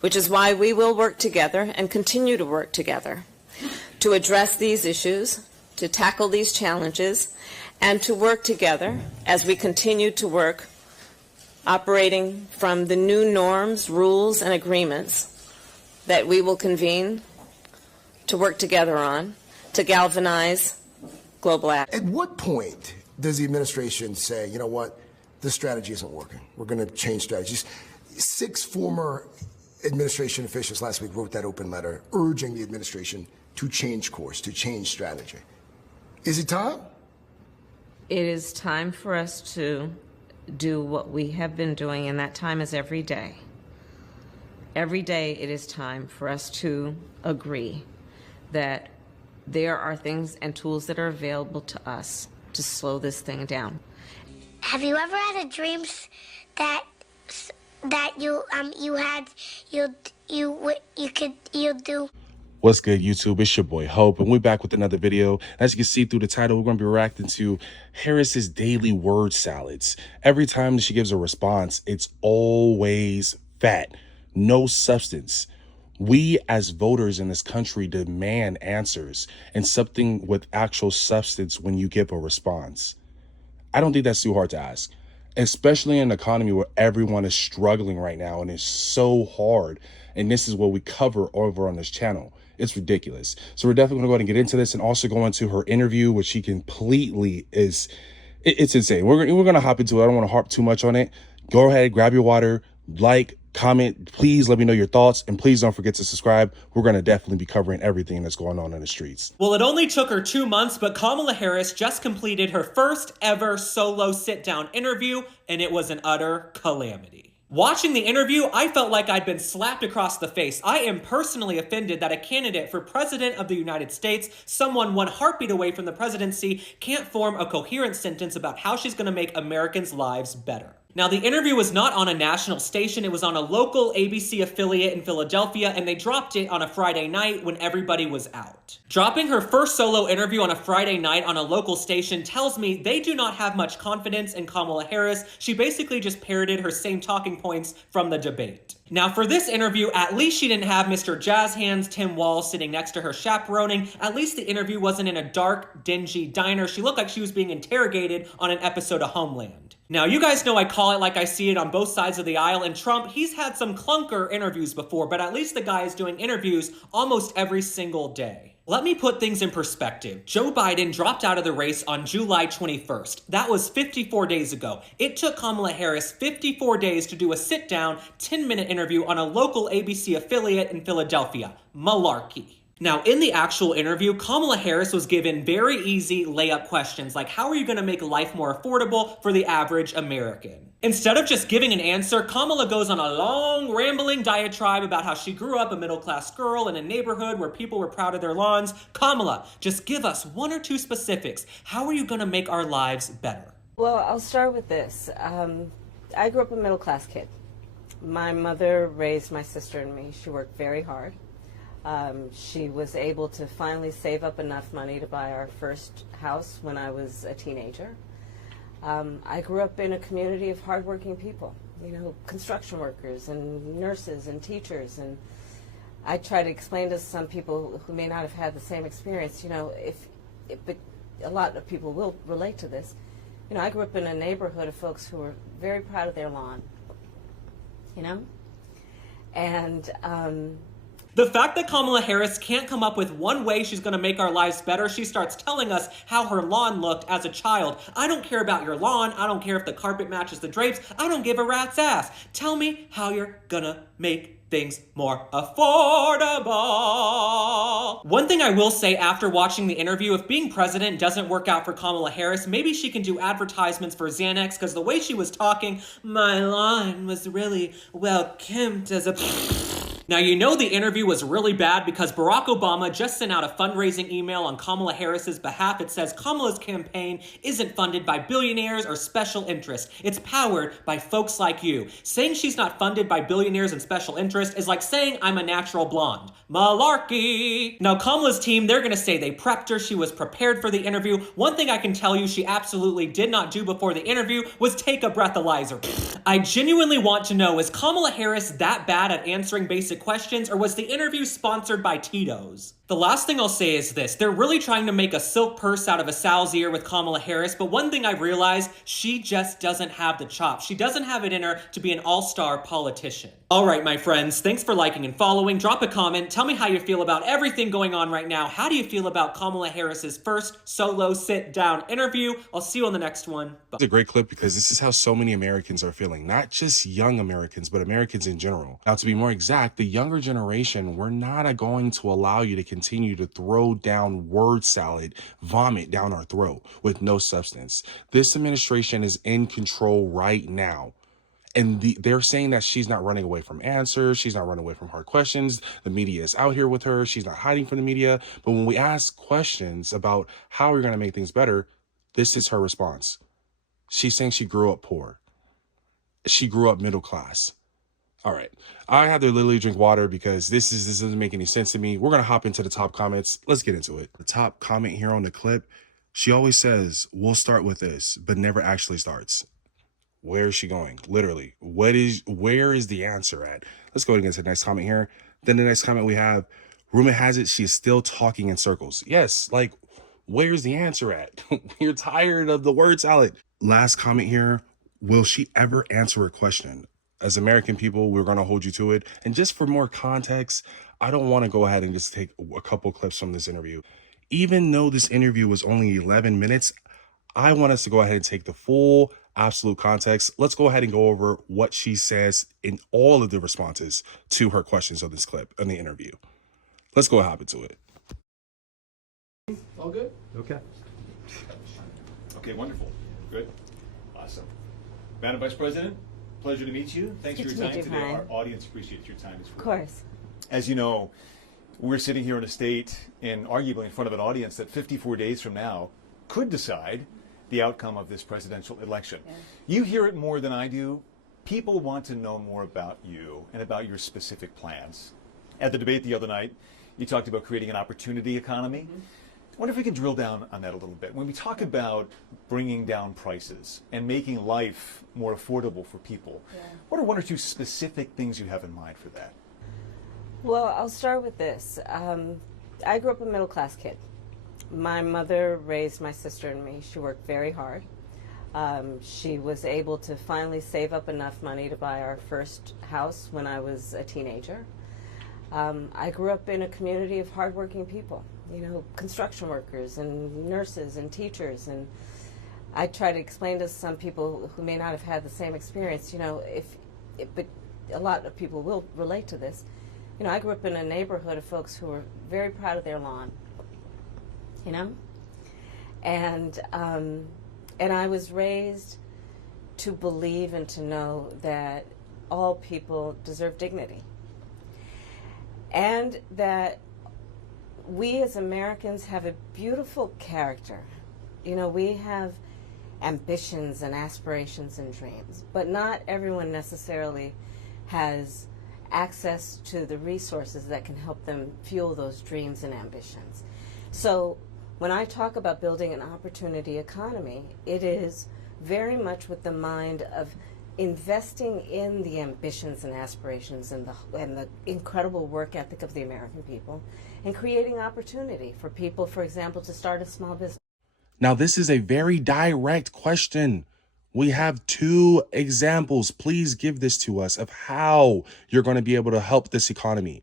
which is why we will work together and continue to work together to address these issues, to tackle these challenges, and to work together as we continue to work operating from the new norms, rules, and agreements that we will convene to work together on to galvanize global action. At what point does the administration say, you know what, this strategy isn't working, we're going to change strategies? 6 former administration officials last week wrote that open letter urging the administration to change course, to change strategy. Is it time? It is time for us to do what we have been doing, and that time is every day. Every day it is time for us to agree that there are things and tools that are available to us to slow this thing down. Have you ever had a dream that you'll do? What's good, YouTube? It's your boy Hope, and we're back with another video. As you can see through the title, we're going to be reacting to Harris's daily word salads. Every time she gives a response, it's always fat, no substance. We as voters in this country demand answers and something with actual substance when you give a response. I don't think that's too hard to ask, especially in an economy where everyone is struggling right now and it's so hard. And this is what we cover over on this channel. It's ridiculous. So we're definitely gonna go ahead and get into this and also go into her interview, which she completely is, it's insane. We're gonna hop into it. I don't wanna harp too much on it. Go ahead, grab your water, like, comment, please let me know your thoughts, and please don't forget to subscribe. We're going to definitely be covering everything that's going on in the streets. Well, it only took her 2 months, but Kamala Harris just completed her first ever solo sit-down interview, and it was an utter calamity. Watching the interview, I felt like I'd been slapped across the face. I am personally offended that a candidate for president of the United States, someone one heartbeat away from the presidency, can't form a coherent sentence about how she's going to make Americans' lives better. Now, the interview was not on a national station. It was on a local ABC affiliate in Philadelphia, and they dropped it on a Friday night when everybody was out. Dropping her first solo interview on a Friday night on a local station tells me they do not have much confidence in Kamala Harris. She basically just parroted her same talking points from the debate. Now, for this interview, at least she didn't have Mr. Jazz Hands Tim Walz sitting next to her chaperoning. At least the interview wasn't in a dark, dingy diner. She looked like she was being interrogated on an episode of Homeland. Now, you guys know I call it like I see it on both sides of the aisle, and Trump, he's had some clunker interviews before, but at least the guy is doing interviews almost every single day. Let me put things in perspective. Joe Biden dropped out of the race on July 21st. That was 54 days ago. It took Kamala Harris 54 days to do a sit-down, 10-minute interview on a local ABC affiliate in Philadelphia. Malarkey. Now, in the actual interview, Kamala Harris was given very easy layup questions like, how are you going to make life more affordable for the average American? Instead of just giving an answer, Kamala goes on a long, rambling diatribe about how she grew up a middle-class girl in a neighborhood where people were proud of their lawns. Kamala, just give us 1 or 2 specifics. How are you going to make our lives better? Well, I'll start with this. I grew up a middle-class kid. My mother raised my sister and me. She worked very hard. She was able to finally save up enough money to buy our first house when I was a teenager. I grew up in a community of hardworking people, you know, construction workers and nurses and teachers. And I try to explain to some people who may not have had the same experience, you know, but a lot of people will relate to this. You know, I grew up in a neighborhood of folks who were very proud of their lawn, you know, and the fact that Kamala Harris can't come up with one way she's going to make our lives better, she starts telling us how her lawn looked as a child. I don't care about your lawn. I don't care if the carpet matches the drapes. I don't give a rat's ass. Tell me how you're gonna make things more affordable. One thing I will say after watching the interview, if being president doesn't work out for Kamala Harris, maybe she can do advertisements for Xanax, because the way she was talking, my lawn was really well kempt as a... Now, you know the interview was really bad because Barack Obama just sent out a fundraising email on Kamala Harris's behalf. It says Kamala's campaign isn't funded by billionaires or special interests. It's powered by folks like you. Saying she's not funded by billionaires and special interests is like saying I'm a natural blonde. Malarkey! Now, Kamala's team, they're gonna say they prepped her. She was prepared for the interview. One thing I can tell you she absolutely did not do before the interview was take a breathalyzer. I genuinely want to know, is Kamala Harris that bad at answering basic basic questions, or was the interview sponsored by Tito's? The last thing I'll say is this. They're really trying to make a silk purse out of a sow's ear with Kamala Harris, but one thing I realized, she just doesn't have the chops. She doesn't have it in her to be an all-star politician. All right, my friends, thanks for liking and following. Drop a comment. Tell me how you feel about everything going on right now. How do you feel about Kamala Harris's first solo sit-down interview? I'll see you on the next one. Bye. It's a great clip because this is how so many Americans are feeling, not just young Americans, but Americans in general. Now, to be more exact, the younger generation, we're not going to allow you to continue to throw down word salad, vomit down our throat with no substance. This administration is in control right now. And they're saying that she's not running away from answers. She's not running away from hard questions. The media is out here with her. She's not hiding from the media. But when we ask questions about how we're going to make things better, this is her response. She's saying she grew up poor. She grew up middle class. All right. I have to literally drink water because this doesn't make any sense to me. We're going to hop into the top comments. Let's get into it. The top comment here on the clip, she always says, we'll start with this, but never actually starts. Where is she going? Literally, where is the answer at? Let's go against the next comment here. Then the next comment we have, rumor has it she is still talking in circles. Yes, like, where's the answer at? You're tired of the word salad. Last comment here, will she ever answer a question? As American people, we're going to hold you to it. And just for more context, I don't want to go ahead and just take a couple clips from this interview. Even though this interview was only 11 minutes, I want us to go ahead and take the full absolute context. Let's go ahead and go over what she says in all of the responses to her questions of this clip in the interview. Let's go hop into it. All good? Okay. Okay, wonderful. Good. Awesome. Madam Vice President, pleasure to meet you. Thanks for your time today. Our audience appreciates your time as well. Of course. As you know, we're sitting here in a state and arguably in front of an audience that 54 days from now could decide the outcome of this presidential election. Yeah. You hear it more than I do. People want to know more about you and about your specific plans. At the debate the other night, you talked about creating an opportunity economy. Mm-hmm. I wonder if we can drill down on that a little bit. When we talk about bringing down prices and making life more affordable for people, what are one or two specific things you have in mind for that? Well, I'll start with this. I grew up a middle-class kid. My mother raised my sister and me. She worked very hard. She was able to finally save up enough money to buy our first house when I was a teenager. I grew up in a community of hardworking people, you know, construction workers and nurses and teachers. And I try to explain to some people who may not have had the same experience, you know, but a lot of people will relate to this. You know, I grew up in a neighborhood of folks who were very proud of their lawn. You know, and I was raised to believe and to know that all people deserve dignity, and that we as Americans have a beautiful character. You know, we have ambitions and aspirations and dreams, but not everyone necessarily has access to the resources that can help them fuel those dreams and ambitions. So when I talk about building an opportunity economy, it is very much with the mind of investing in the ambitions and aspirations and the incredible work ethic of the American people, and creating opportunity for people, for example, to start a small business. Now, this is a very direct question. We have two examples. Please give this to us of how you're going to be able to help this economy.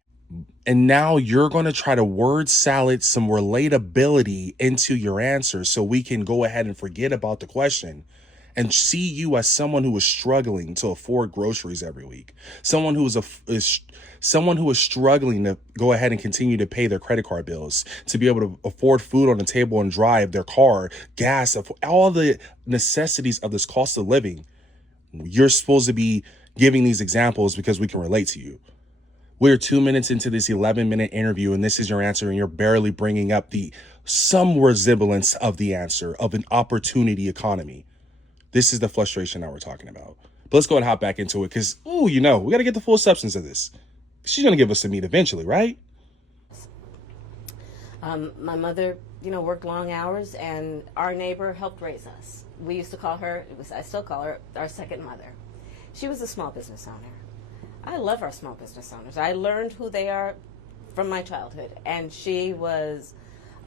And now you're going to try to word salad some relatability into your answer so we can go ahead and forget about the question and see you as someone who is struggling to afford groceries every week. Someone who is struggling to go ahead and continue to pay their credit card bills, to be able to afford food on the table and drive their car, gas, all the necessities of this cost of living. You're supposed to be giving these examples because we can relate to you. We're 2 minutes into this 11-minute interview, and this is your answer, and you're barely bringing up some resemblance of the answer of an opportunity economy. This is the frustration that we're talking about. But let's go and hop back into it because, we got to get the full substance of this. She's going to give us some meat eventually, right? My mother, worked long hours, and our neighbor helped raise us. We used to call her, I still call her, our second mother. She was a small business owner. I love our small business owners. I learned who they are from my childhood, and she was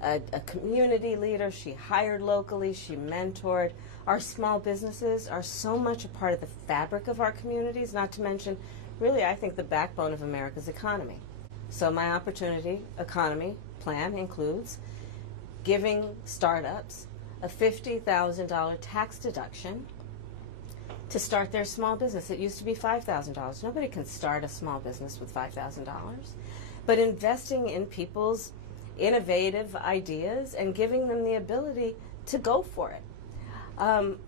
a community leader. She hired locally. She mentored. Our small businesses are so much a part of the fabric of our communities, not to mention, really, I think, the backbone of America's economy. So my opportunity economy plan includes giving startups a $50,000 tax deduction to start their small business. It used to be $5,000. Nobody can start a small business with $5,000. But investing in people's innovative ideas and giving them the ability to go for it.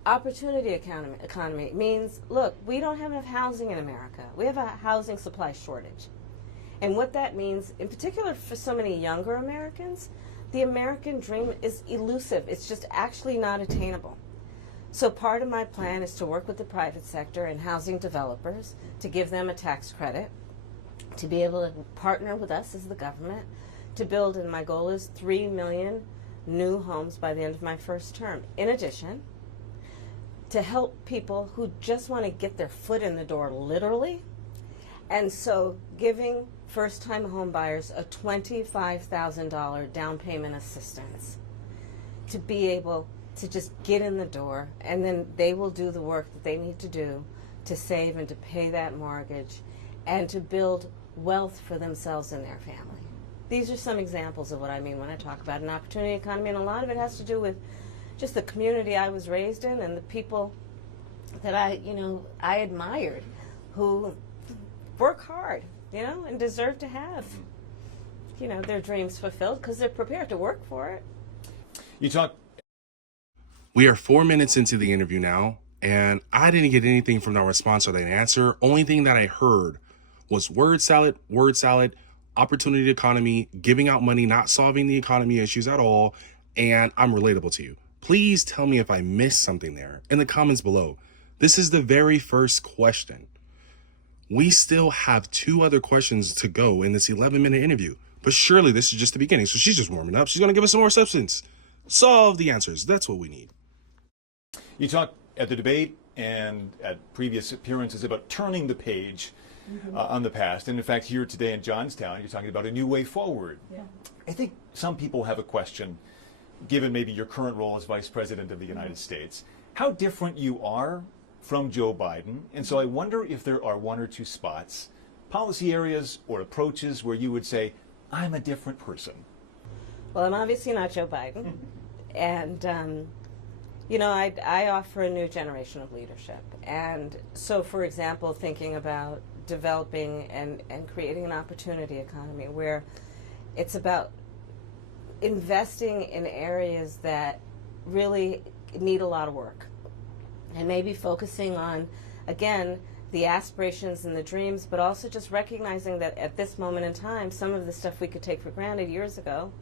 Opportunity economy means, look, we don't have enough housing in America. We have a housing supply shortage. And what that means, in particular for so many younger Americans, the American dream is elusive. It's just actually not attainable. So part of my plan is to work with the private sector and housing developers to give them a tax credit, to be able to partner with us as the government to build, and my goal is 3 million new homes by the end of my first term. In addition, to help people who just want to get their foot in the door, literally. And so giving first-time home buyers a $25,000 down payment assistance to be able to just get in the door, and then they will do the work that they need to do to save and to pay that mortgage and to build wealth for themselves and their family. These are some examples of what I mean when I talk about an opportunity economy, and a lot of it has to do with just the community I was raised in and the people that I admired, who work hard, and deserve to have, their dreams fulfilled because they're prepared to work for it. We are 4 minutes into the interview now, and I didn't get anything from that response or that answer. Only thing that I heard was word salad, opportunity economy, giving out money, not solving the economy issues at all, and I'm relatable to you. Please tell me if I missed something there in the comments below. This is the very first question. We still have 2 other questions to go in this 11-minute interview, but surely this is just the beginning. So she's just warming up. She's going to give us some more substance. Solve the answers. That's what we need. You talked at the debate and at previous appearances about turning the page on the past. And in fact, here today in Johnstown, you're talking about a new way forward. Yeah. I think some people have a question, given maybe your current role as Vice President of the United States, how different you are from Joe Biden. And so I wonder if there are 1 or 2 spots, policy areas or approaches where you would say, I'm a different person. Well, I'm obviously not Joe Biden. And, I offer a new generation of leadership. And so, for example, thinking about developing and creating an opportunity economy where it's about investing in areas that really need a lot of work, and maybe focusing on, again, the aspirations and the dreams, but also just recognizing that at this moment in time, some of the stuff we could take for granted years ago,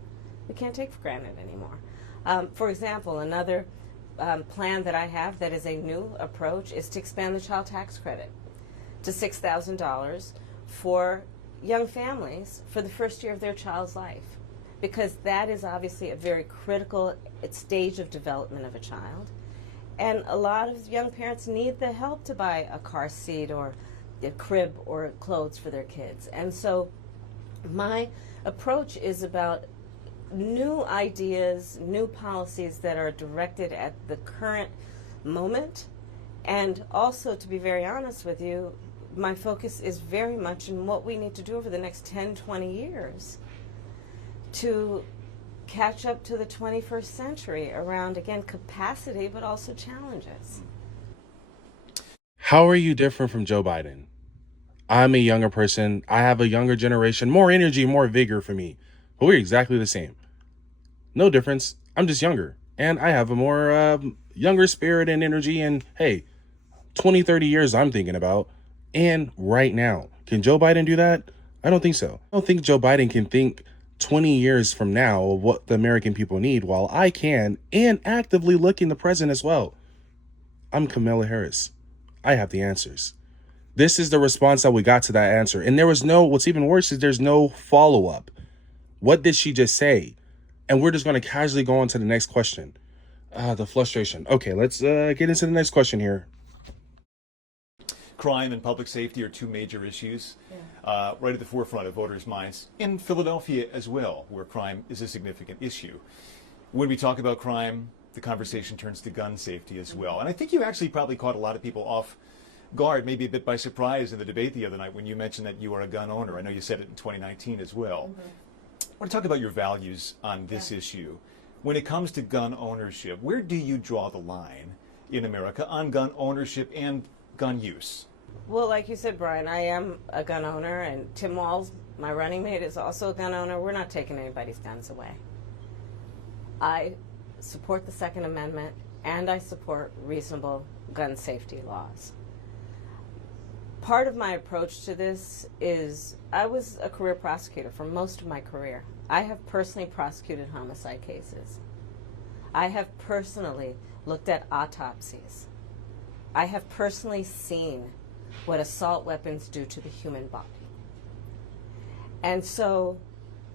we can't take for granted anymore. For example, another plan that I have that is a new approach is to expand the child tax credit to $6,000 for young families for the first year of their child's life, because that is obviously a very critical stage of development of a child. And a lot of young parents need the help to buy a car seat or a crib or clothes for their kids. And so my approach is about new ideas, new policies that are directed at the current moment. And also, to be very honest with you, my focus is very much in what we need to do over the next 10, 20 years to catch up to the 21st century around, again, capacity, but also challenges. How are you different from Joe Biden? I'm a younger person. I have a younger generation, more energy, more vigor for me. But we're exactly the same. No difference. I'm just younger. And I have a more younger spirit and energy. And hey, 20, 30 years I'm thinking about. And right now. Can Joe Biden do that? I don't think so. I don't think Joe Biden can think 20 years from now of what the American people need, while I can, and actively looking the present as well. I'm Kamala Harris. I have the answers. This is the response that we got to that answer. And there was no, what's even worse is there's no follow-up. What did she just say? And we're just going to casually go on to the next question. The frustration. Okay, let's get into the next question here. crime and public safety are two major issues right at the forefront of voters' minds. In Philadelphia as well, where crime is a significant issue. When we talk about crime, the conversation turns to gun safety as well. And I think you actually probably caught a lot of people off guard, maybe a bit by surprise in the debate the other night when you mentioned that you are a gun owner. I know you said it in 2019 as well. I want to talk about your values on this issue. When it comes to gun ownership, where do you draw the line in America on gun ownership and gun use? Well, like you said, Brian, I am a gun owner, and Tim Walz, my running mate, is also a gun owner. We're not taking anybody's guns away. I support the Second Amendment, and I support reasonable gun safety laws. Part of my approach to this is I was a career prosecutor for most of my career. I have personally prosecuted homicide cases. I have personally looked at autopsies. I have personally seen what assault weapons do to the human body. And so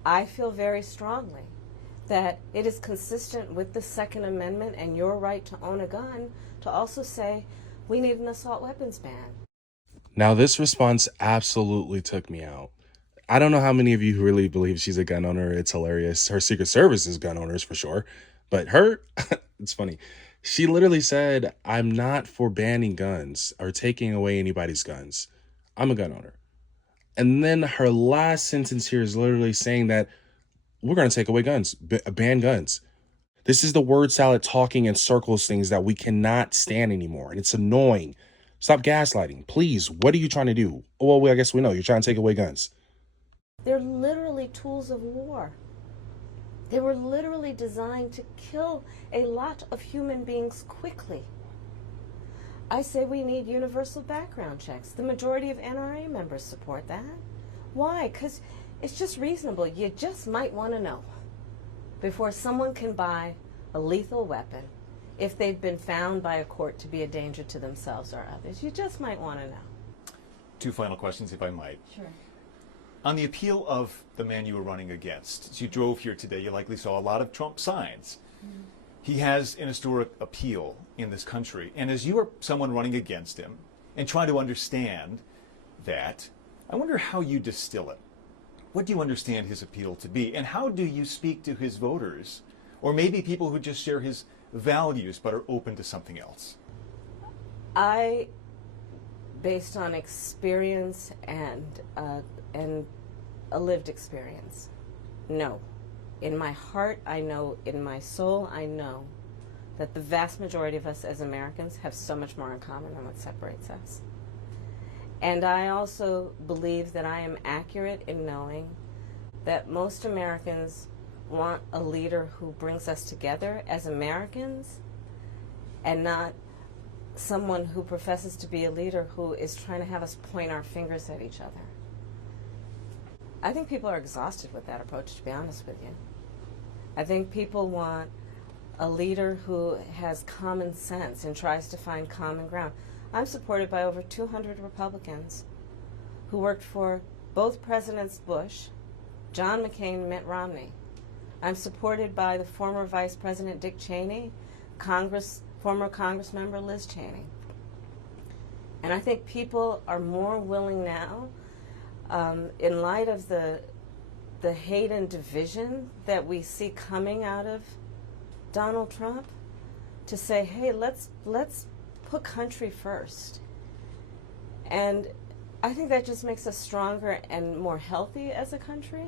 I feel very strongly that it is consistent with the Second Amendment and your right to own a gun to also say we need an assault weapons ban. Now, this response absolutely took me out. I don't know how many of you really believe she's a gun owner. It's hilarious. Her Secret Service is gun owners for sure. But her, it's funny. She literally said, I'm not for banning guns or taking away anybody's guns. I'm a gun owner. And then her last sentence here is literally saying that we're going to take away guns, ban guns. This is the word salad talking in circles, things that we cannot stand anymore. And it's annoying. Stop gaslighting. Please, what are you trying to do? Oh, well, I guess we know. You're trying to take away guns. They're literally tools of war. They were literally designed to kill a lot of human beings quickly. I say we need universal background checks. The majority of NRA members support that. Why? Because it's just reasonable. You just might want to know before someone can buy a lethal weapon if they've been found by a court to be a danger to themselves or others. You just might want to know. Two final questions, if I might. Sure. On the appeal of the man you were running against, as you drove here today, you likely saw a lot of Trump signs. Mm-hmm. He has an historic appeal in this country. And as you are someone running against him and trying to understand that, I wonder how you distill it. What do you understand his appeal to be? And how do you speak to his voters? Or maybe people who just share his values but are open to something else? I, based on experience and a lived experience, no. In my heart, I know, in my soul, I know that the vast majority of us as Americans have so much more in common than what separates us. And I also believe that I am accurate in knowing that most Americans want a leader who brings us together as Americans and not someone who professes to be a leader who is trying to have us point our fingers at each other. I think people are exhausted with that approach, to be honest with you. I think people want a leader who has common sense and tries to find common ground. I'm supported by over 200 Republicans who worked for both Presidents Bush, John McCain, and Mitt Romney. I'm supported by the former Vice President Dick Cheney, former Congress member Liz Cheney. And I think people are more willing now, in light of the hate and division that we see coming out of Donald Trump, to say, hey, let's put country first. And I think that just makes us stronger and more healthy as a country.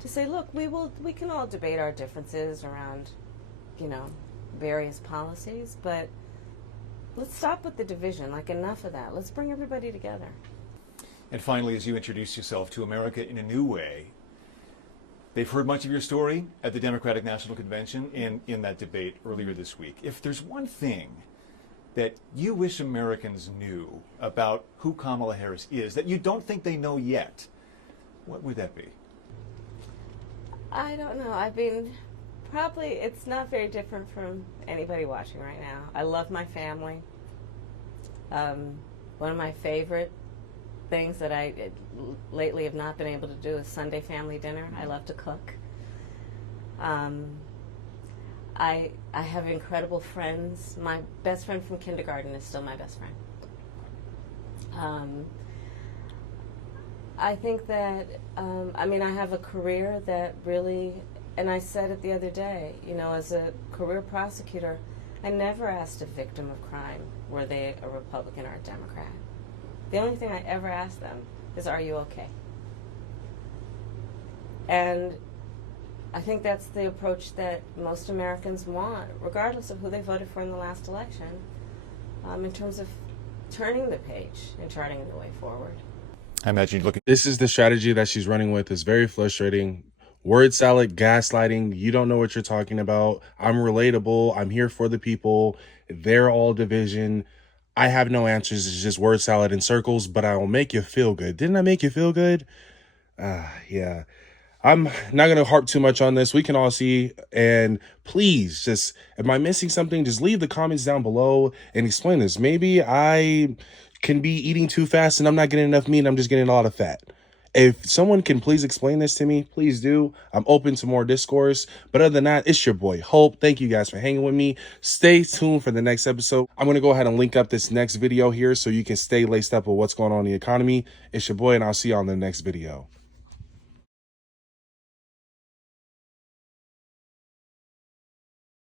To say, look, we can all debate our differences around, various policies, but let's stop with the division. Like, enough of that. Let's bring everybody together. And finally, as you introduce yourself to America in a new way, they've heard much of your story at the Democratic National Convention and in that debate earlier this week. If there's one thing that you wish Americans knew about who Kamala Harris is that you don't think they know yet, what would that be? I don't know. I mean, probably it's not very different from anybody watching right now. I love my family. One of my favorite things that I lately have not been able to do is Sunday family dinner. I love to cook. I have incredible friends. My best friend from kindergarten is still my best friend. I think that, I mean, I have a career that really, and I said it the other day, you know, as a career prosecutor, I never asked a victim of crime, were they a Republican or a Democrat. The only thing I ever asked them is, are you okay? And I think that's the approach that most Americans want, regardless of who they voted for in the last election, in terms of turning the page and charting the way forward. I imagine you're looking. This is the strategy that she's running with. It's very frustrating. Word salad, gaslighting. You don't know what you're talking about. I'm relatable. I'm here for the people. They're all division. I have no answers. It's just word salad in circles, but I will make you feel good. Didn't I make you feel good? Yeah. I'm not going to harp too much on this. We can all see. And please, just, am I missing something? Just leave the comments down below and explain this. Maybe I can be eating too fast and I'm not getting enough meat and I'm just getting a lot of fat. If someone can please explain this to me, please do. I'm open to more discourse. But other than that, it's your boy Hope. Thank you guys for hanging with me. Stay tuned for the next episode. I'm going to go ahead and link up this next video here so you can stay laced up with what's going on in the economy. It's your boy, and I'll see you on the next video.